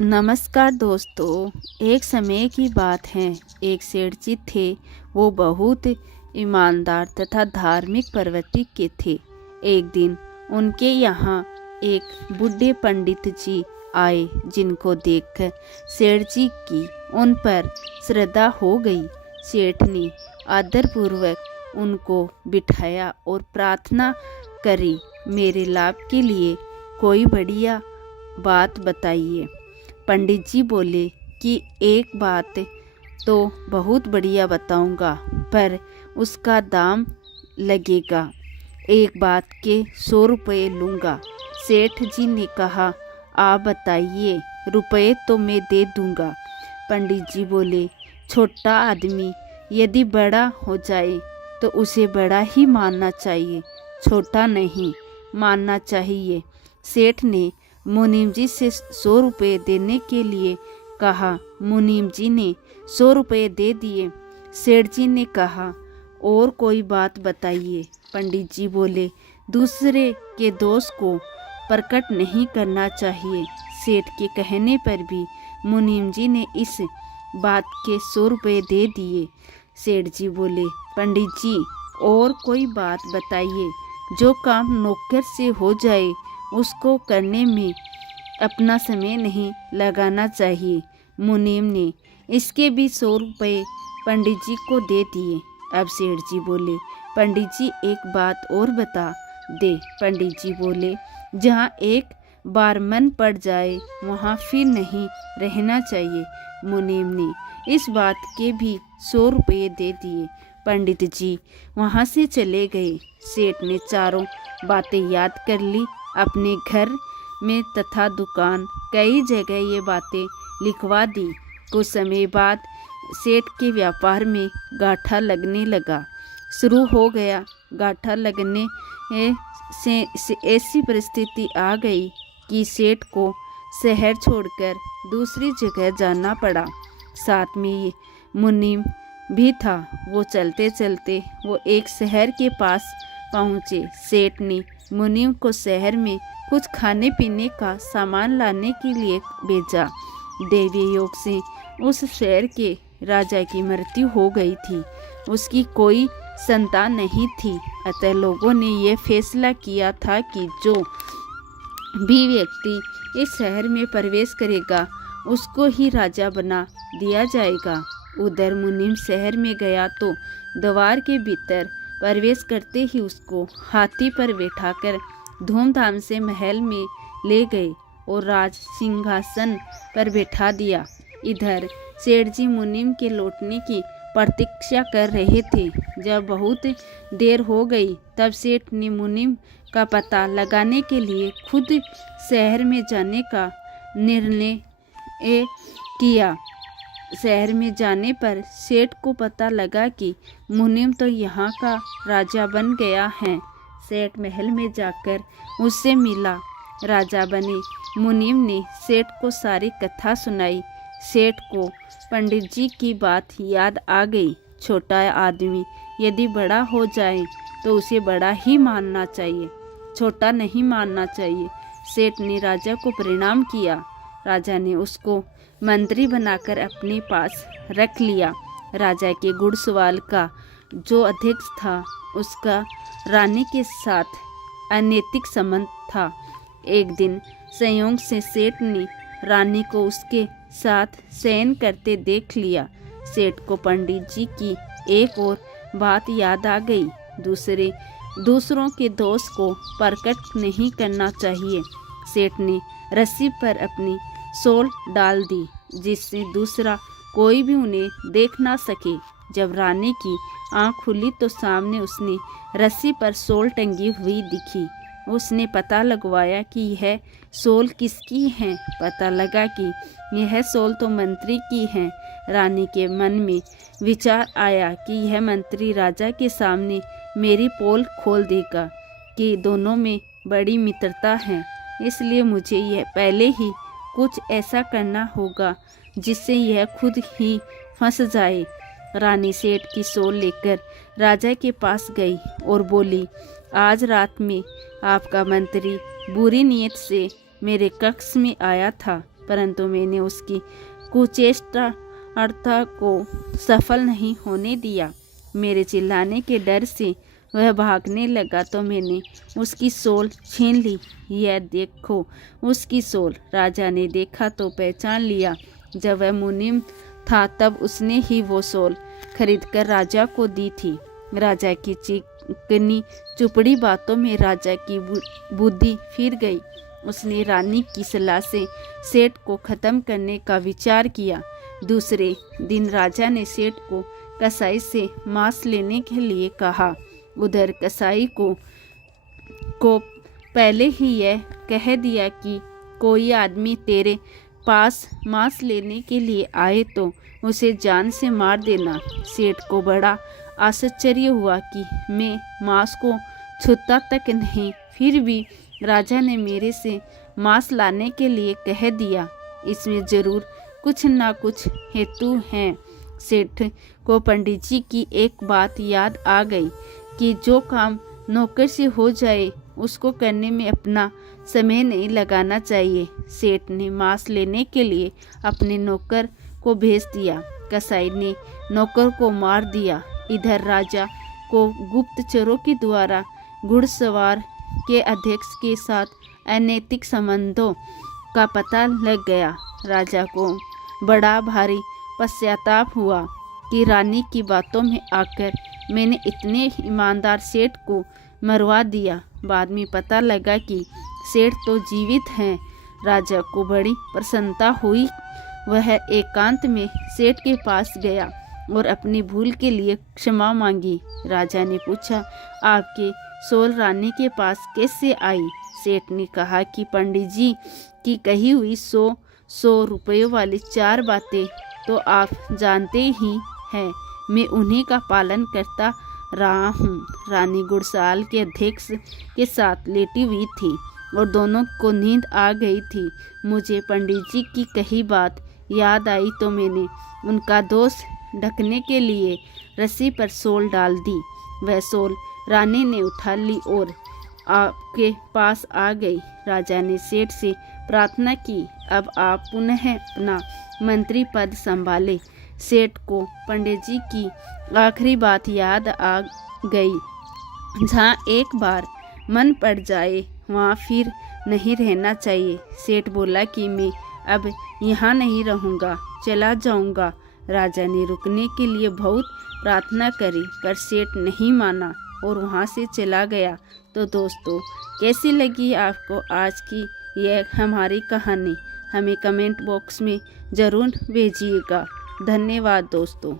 नमस्कार दोस्तों। एक समय की बात है। एक सेठ जी थे। वो बहुत ईमानदार तथा धार्मिक प्रवृत्ति के थे। एक दिन उनके यहाँ एक बूढ़े पंडित जी आए, जिनको देखकर सेठ जी की उन पर श्रद्धा हो गई। सेठ ने आदरपूर्वक उनको बिठाया और प्रार्थना करी, मेरे लाभ के लिए कोई बढ़िया बात बताइए। पंडित जी बोले कि एक बात तो बहुत बढ़िया बताऊंगा, पर उसका दाम लगेगा। एक बात के 100 रुपये लूँगा। सेठ जी ने कहा, आप बताइए, रुपये तो मैं दे दूंगा। पंडित जी बोले, छोटा आदमी यदि बड़ा हो जाए तो उसे बड़ा ही मानना चाहिए, छोटा नहीं मानना चाहिए। सेठ ने मुनीम जी से 100 रुपये देने के लिए कहा। मुनीम जी ने 100 रुपये दे दिए। सेठ जी ने कहा, और कोई बात बताइए। पंडित जी बोले, दूसरे के दोष को प्रकट नहीं करना चाहिए। सेठ के कहने पर भी मुनीम जी ने इस बात के 100 रुपये दे दिए। सेठ जी बोले, पंडित जी और कोई बात बताइए। जो काम नौकर से हो जाए उसको करने में अपना समय नहीं लगाना चाहिए। मुनीम ने इसके भी 100 रुपये पंडित जी को दे दिए। अब सेठ जी बोले, पंडित जी एक बात और बता दे। पंडित जी बोले, जहाँ एक बार मन पड़ जाए वहाँ फिर नहीं रहना चाहिए। मुनीम ने इस बात के भी 100 रुपये दे दिए। पंडित जी वहाँ से चले गए। सेठ ने चारों बातें याद कर ली। अपने घर में तथा दुकान कई जगह ये बातें लिखवा दी। कुछ समय बाद सेठ के व्यापार में गाठा लगने लगा, शुरू हो गया। गाठा लगने से ऐसी परिस्थिति आ गई कि सेठ को शहर छोड़कर दूसरी जगह जाना पड़ा। साथ में ये मुनीम भी था। वो चलते चलते वो एक शहर के पास पहुँचे। सेठ ने मुनीम को शहर में कुछ खाने पीने का सामान लाने के लिए भेजा। दैवीय योग से उस शहर के राजा की मृत्यु हो गई थी। उसकी कोई संतान नहीं थी। अतः लोगों ने यह फैसला किया था कि जो भी व्यक्ति इस शहर में प्रवेश करेगा उसको ही राजा बना दिया जाएगा। उधर मुनीम शहर में गया तो द्वार के भीतर प्रवेश करते ही उसको हाथी पर बैठाकर धूमधाम से महल में ले गए और राज सिंहासन पर बैठा दिया। इधर सेठ जी मुनीम के लौटने की प्रतीक्षा कर रहे थे। जब बहुत देर हो गई तब सेठ ने मुनीम का पता लगाने के लिए खुद शहर में जाने का निर्णय किया। शहर में जाने पर सेठ को पता लगा कि मुनीम तो यहाँ का राजा बन गया है। सेठ महल में जाकर उससे मिला। राजा बने मुनीम ने सेठ को सारी कथा सुनाई। सेठ को पंडित जी की बात याद आ गई। छोटा आदमी यदि बड़ा हो जाए तो उसे बड़ा ही मानना चाहिए, छोटा नहीं मानना चाहिए। सेठ ने राजा को प्रणाम किया। राजा ने उसको मंत्री बनाकर अपने पास रख लिया। राजा के घुड़सवार का जो अध्यक्ष था उसका रानी के साथ अनैतिक संबंध था। एक दिन संयोग से सेठ ने रानी को उसके साथ शयन करते देख लिया। सेठ को पंडित जी की एक और बात याद आ गई। दूसरों के दोष को प्रकट नहीं करना चाहिए। सेठ ने रस्सी पर अपनी सोल डाल दी, जिससे दूसरा कोई भी उन्हें देख ना सके। जब रानी की आंख खुली तो सामने उसने रस्सी पर सोल टंगी हुई दिखी। उसने पता लगवाया कि यह सोल किसकी है। पता लगा कि यह सोल तो मंत्री की है। रानी के मन में विचार आया कि यह मंत्री राजा के सामने मेरी पोल खोल देगा कि दोनों में बड़ी मित्रता है, इसलिए मुझे यह पहले ही कुछ ऐसा करना होगा जिससे यह खुद ही फंस जाए। रानी सेठ की सोल लेकर राजा के पास गई और बोली, आज रात में आपका मंत्री बुरी नीयत से मेरे कक्ष में आया था। परंतु मैंने उसकी कुचेष्टा को सफल नहीं होने दिया। मेरे चिल्लाने के डर से वह भागने लगा तो मैंने उसकी सोल छीन ली। यह देखो उसकी सोल। राजा ने देखा तो पहचान लिया। जब वह मुनीम था तब उसने ही वो सोल खरीदकर राजा को दी थी। राजा की चिकनी चुपड़ी बातों में राजा की बुद्धि फिर गई। उसने रानी की सलाह से सेठ को खत्म करने का विचार किया। दूसरे दिन राजा ने सेठ को कसाई से मांस लेने के लिए कहा। उधर कसाई को पहले ही यह कह दिया कि कोई आदमी तेरे पास मांस लेने के लिए आए तो उसे जान से मार देना। सेठ को बड़ा आश्चर्य हुआ कि मैं मांस को छूता तक नहीं, फिर भी राजा ने मेरे से मांस लाने के लिए कह दिया। इसमें जरूर कुछ ना कुछ हेतु है। सेठ को पंडित जी की एक बात याद आ गई कि जो काम नौकर से हो जाए उसको करने में अपना समय नहीं लगाना चाहिए। सेठ ने मांस लेने के लिए अपने नौकर को भेज दिया। कसाई ने नौकर को मार दिया। इधर राजा को गुप्तचरों के द्वारा घुड़सवार के अध्यक्ष के साथ अनैतिक संबंधों का पता लग गया। राजा को बड़ा भारी पश्चाताप हुआ कि रानी की बातों में आकर मैंने इतने ईमानदार सेठ को मरवा दिया। बाद में पता लगा कि सेठ तो जीवित हैं। राजा को बड़ी प्रसन्नता हुई। वह एकांत में सेठ के पास गया और अपनी भूल के लिए क्षमा मांगी। राजा ने पूछा, आपके सोल रानी के पास कैसे आई? सेठ ने कहा कि पंडित जी की कही हुई 100 रुपयों वाली 4 बातें तो आप जानते ही हैं, मैं उन्हीं का पालन करता रहा हूँ। रानी गुड़साल के अध्यक्ष के साथ लेटी हुई थी और दोनों को नींद आ गई थी। मुझे पंडित जी की कही बात याद आई तो मैंने उनका दोष ढकने के लिए रस्सी पर सोल डाल दी। वह सोल रानी ने उठा ली और आपके पास आ गई। राजा ने सेठ से प्रार्थना की, अब आप पुनः अपना मंत्री पद संभाले। सेठ को पंडित जी की आखिरी बात याद आ गई। जहाँ एक बार मन पड़ जाए वहाँ फिर नहीं रहना चाहिए। सेठ बोला कि मैं अब यहाँ नहीं रहूँगा, चला जाऊँगा। राजा ने रुकने के लिए बहुत प्रार्थना करी पर सेठ नहीं माना और वहाँ से चला गया। तो दोस्तों, कैसी लगी आपको आज की यह हमारी कहानी? हमें कमेंट बॉक्स में ज़रूर भेजिएगा। धन्यवाद दोस्तों।